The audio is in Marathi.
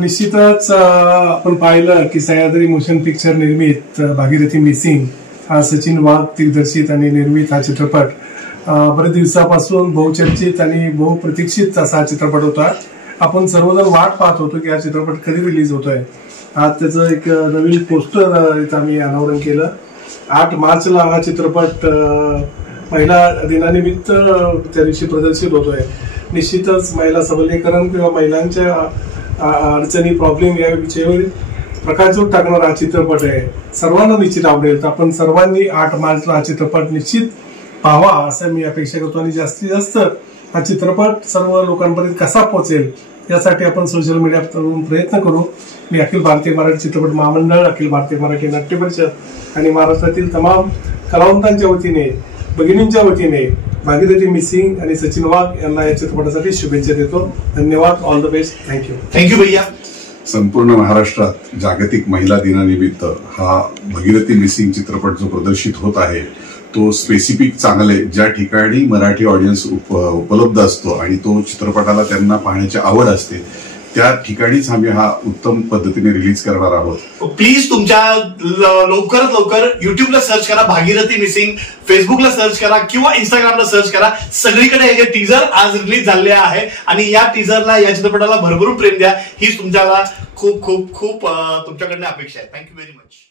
निश्चितच आपण पाहिलं की सह्याद्री मोशन पिक्चर निर्मित भागीरथी मिसिंग हा सचिन वाघ दिग्दर्शित आणि निर्मित हा चित्रपट बरेच दिवसापासून बहुचर्चित आणि बहुप्रतीक्षित असा चित्रपट होता. आपण सर्वजण वाट पाहत होतो की हा चित्रपट कधी रिलीज होतोय. आज त्याचं एक नवीन पोस्टर आम्ही अनावरण केलं. 8 मार्चला हा चित्रपट महिला दिनानिमित्त त्या दिवशी प्रदर्शित होतोय. निश्चितच महिला सबलीकरण किंवा महिलांच्या अडचणी प्रॉब्लेम या विषयावर प्रकाशझोत टाकणारा हा चित्रपट आहे. सर्वांना निश्चित आवडेल. आपण सर्वांनी 8 मार्चला हा चित्रपट निश्चित पाहावा असं मी अपेक्षा करतो आणि जास्तीत जास्त हा चित्रपट सर्व लोकांपर्यंत कसा पोहोचेल यासाठी आपण सोशल मीडियावरून प्रयत्न करू. मी अखिल भारतीय मराठी चित्रपट महामंडळ, अखिल भारतीय मराठी नाट्य परिषद आणि महाराष्ट्रातील तमाम कलावंतांच्या वतीने, भगिनींच्या वतीने भागीरथी मिसिंग आणि सचिन वाघ यांना या चित्रपटासाठी शुभेच्छा देतो. धन्यवाद. All the best. Thank you. Thank you भैया. संपूर्ण महाराष्ट्रात जागतिक महिला दिनानिमित्त हा भागीरथी मिसिंग चित्रपट जो प्रदर्शित होत आहे तो स्पेसिफिक चांगले ज्या ठिकाणी मराठी ऑडियन्स उपलब्ध असतो आणि तो चित्रपटाला त्यांना पाहण्याची आवड असते त्या ठिकाणीच आम्ही हा उत्तम पद्धतीने रिलीज करणार आहोत. प्लीज तुमच्या लवकरात लवकर युट्यूबला सर्च करा भागीरथी मिसिंग, फेसबुकला सर्च करा किंवा इंस्टाग्रामला सर्च करा. सगळीकडे हे टीजर आज रिलीज झाले आहे आणि या टीजरला, या चित्रपटाला भरभरून प्रेम द्या. ही तुमच्याला खूप खूप खूप तुमच्याकडनं अपेक्षा आहे. Thank you very much.